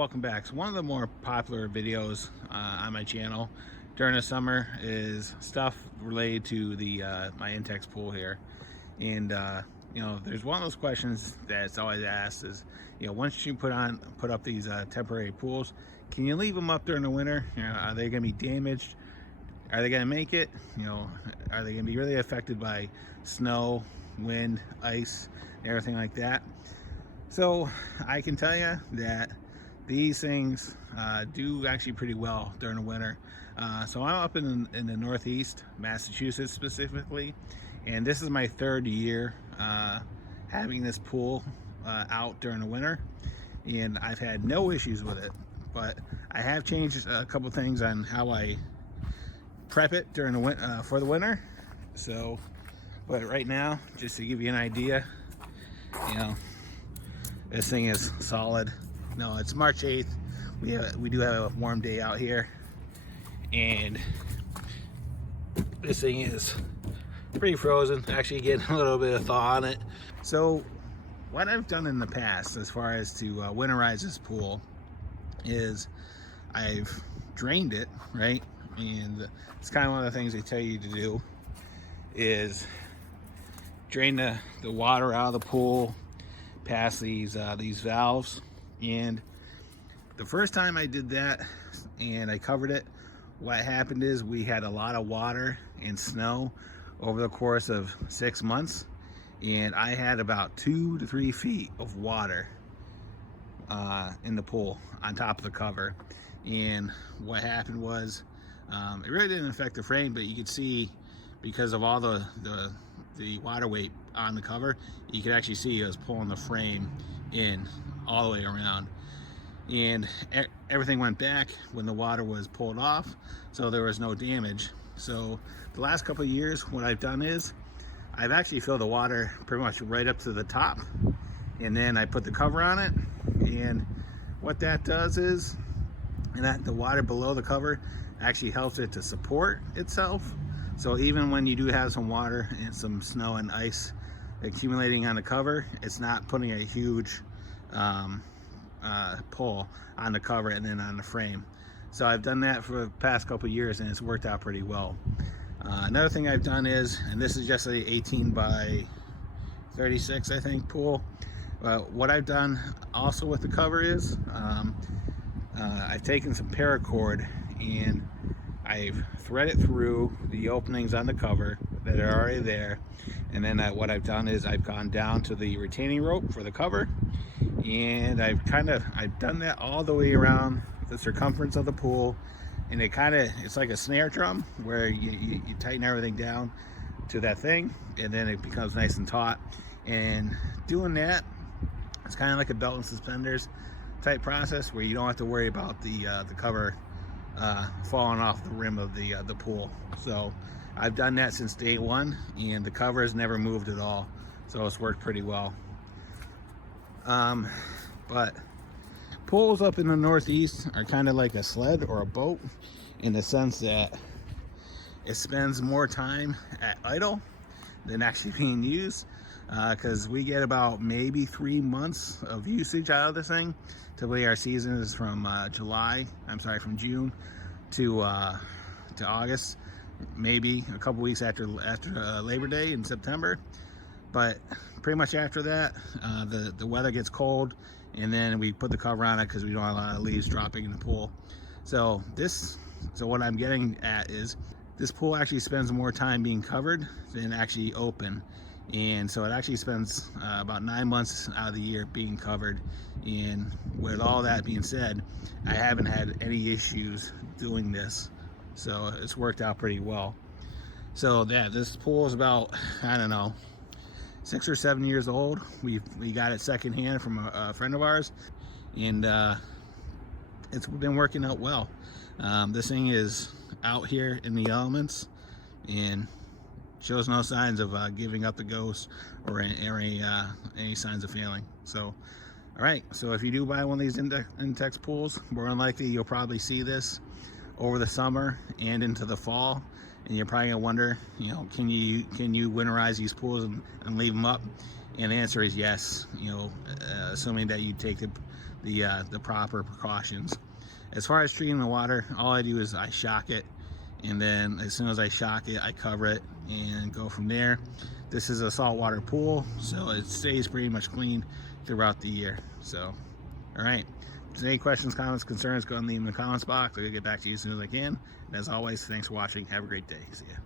welcome back. So one of the more popular videos on my channel during the summer is stuff related to the my Intex pool here. And there's one of those questions that's always asked is, once you put up these temporary pools, can you leave them up during the winter? Are they going to be damaged? Are they going to make it? Are they going to be really affected by snow, wind, ice, everything like that? So I can tell you that these things do actually pretty well during the winter. So I'm up in the Northeast, Massachusetts specifically, and this is my third year having this pool out during the winter, and I've had no issues with it. But I have changed a couple things on how I prep it during the for the winter. So, but right now, just to give you an idea, this thing is solid. No, it's March 8th. We do have a warm day out here, and this thing is pretty frozen. Actually getting a little bit of thaw on it. So what I've done in the past as far as to winterize this pool is I've drained it, right? And it's kind of one of the things they tell you to do is drain the water out of the pool past these valves. And the first time I did that and I covered it, what happened is we had a lot of water and snow over the course of 6 months, and I had about 2 to 3 feet of water in the pool on top of the cover. And what happened was it really didn't affect the frame, but you could see, because of all the water weight on the cover, you could actually see it was pulling the frame in all the way around, and everything went back when the water was pulled off, so there was no damage. So the last couple of years, what I've done is I've actually filled the water pretty much right up to the top, and then I put the cover on it. And what that does is, and that the water below the cover actually helps it to support itself. So even when you do have some water and some snow and ice accumulating on the cover, it's not putting a huge pull on the cover and then on the frame. So I've done that for the past couple of years, and it's worked out pretty well. Another thing I've done is, and this is just a 18 by 36 I think pool, what I've done also with the cover is I've taken some paracord and I've threaded through the openings on the cover that are already there, and then what I've done is I've gone down to the retaining rope for the cover, and I've done that all the way around the circumference of the pool, and it's like a snare drum where you tighten everything down to that thing, and then it becomes nice and taut. And doing that, it's kind of like a belt and suspenders type process where you don't have to worry about the cover falling off the rim of the pool. So I've done that since day one, and the cover has never moved at all, so it's worked pretty well. But pools up in the Northeast are kind of like a sled or a boat, in the sense that it spends more time at idle than actually being used, because we get about maybe 3 months of usage out of this thing. Typically our season is from from June to August, maybe a couple weeks after Labor Day in September. But pretty much after that, the weather gets cold, and then we put the cover on it because we don't have a lot of leaves dropping in the pool. So what I'm getting at is this pool actually spends more time being covered than actually open. And so it actually spends about 9 months out of the year being covered. And with all that being said, I haven't had any issues doing this, so it's worked out pretty well. So yeah, this pool is about, I don't know, 6 or 7 years old. We got it secondhand from a friend of ours, and it's been working out well. This thing is out here in the elements and shows no signs of giving up the ghost or any signs of failing. So, all right. So if you do buy one of these Intex pools, more than likely you'll probably see this over the summer and into the fall, and you're probably gonna wonder, can you winterize these pools and leave them up? And the answer is yes. Assuming that you take the proper precautions. As far as treating the water, all I do is I shock it, and then as soon as I shock it, I cover it and go from there. This is a saltwater pool, so it stays pretty much clean throughout the year. So, all right. If there's any questions, comments, concerns, go ahead and leave them in the comments box. I'll get back to you as soon as I can. And as always, thanks for watching. Have a great day. See ya.